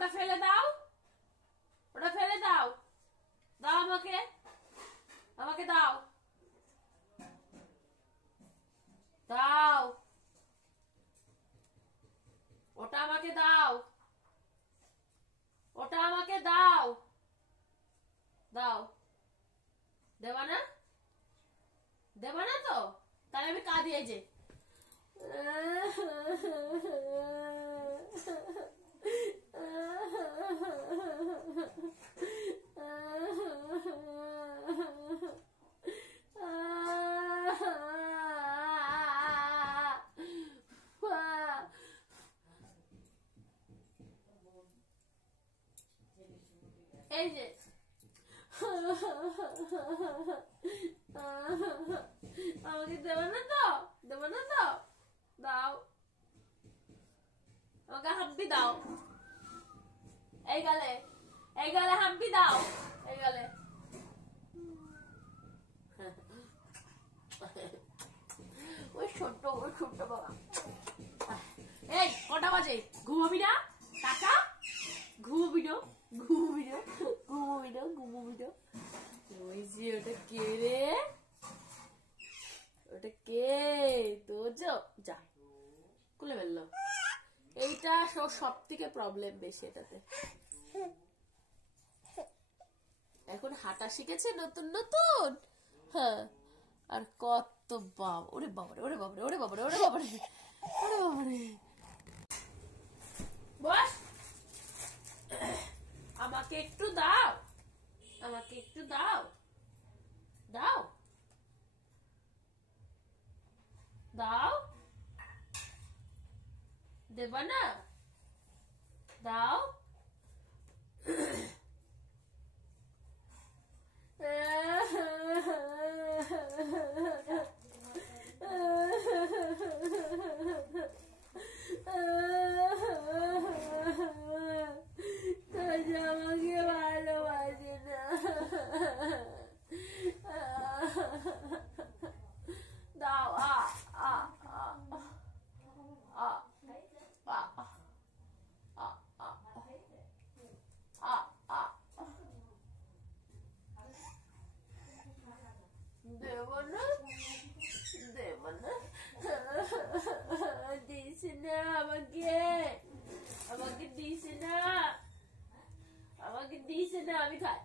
ওটা ফেলে দাও, ওটা ফেলে দাও, দাও আমাকে, আমাকে দাও, দাও, ওটা আমাকে দাও, ওটা আমাকে দাও, দাও, দেবা না, দেবা না তো, তাহলে আমি কাঁদি, এই যে এই যে আমাকে দেবে না তো, দেবে না তো, দাও, আমাকে হাম্পি দাও, এই গালে, এই গালে হাম্পি দাও, এই গালে। ওই ছোট্ট, ওই ছোট্ট বাবা। এই কটা বাজে, ঘুমাবি না টাকা, ঘুমাবি না, ঘুমাবি না, ঘুমাবি না, ঘুমাবি না। ওই যে ওটা কে রে, ওটা কে, তো যা খুলে ফেললো। এইটা সব থেকে প্রবলেম বেশি এটাতে। এখন হাঁটা শিখেছে নতুন নতুন, হ্যাঁ, আর কত বাপ, ওরে বাবারে, ওরে বাবারে, ওরে বাবারে, ওরে বাবারে, ওরে বাবারে। বস, আমাকে একটু দাও, আমাকে একটু দাও, দাও, দাও, দেবা না, দাও, আমাকে ভালোবাসে না, দাও, আ আ আ আ দেব না, দেব না, দিস না আমাকে, আমাকে দিস না, আমাকে দিস না, আমি খাই।